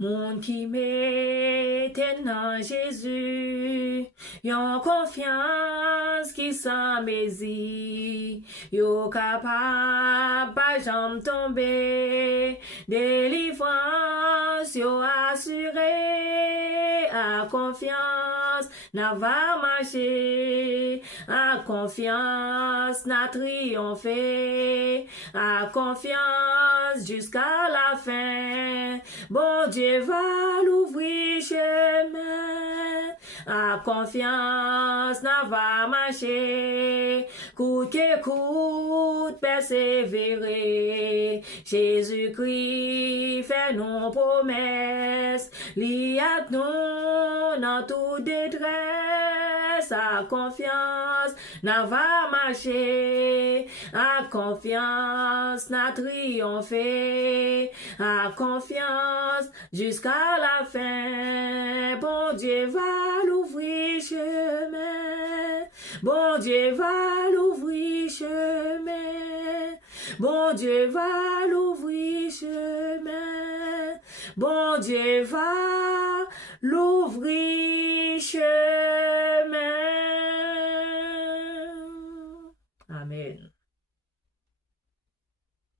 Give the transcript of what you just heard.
Monde qui mette dans Jésus, yon confiance qui sans mesi, yo capable pas jamais tomber, délivrance yo assuré, à confiance n'a va marcher, à confiance n'a triompher, à confiance jusqu'à la fin. Bon Dieu va l'ouvrir chemin, à confiance n'a va marcher, coûte que coûte persévérer. Jésus-Christ fait nos promesses, li ak nous dans toute détresse, à confiance n'a va marcher, à confiance n'a triompher, à confiance jusqu'à la fin. Bon Dieu va l'ouvrir chemin, bon Dieu va l'ouvrir chemin, bon Dieu va l'ouvrir chemin, bon Dieu va l'ouvrir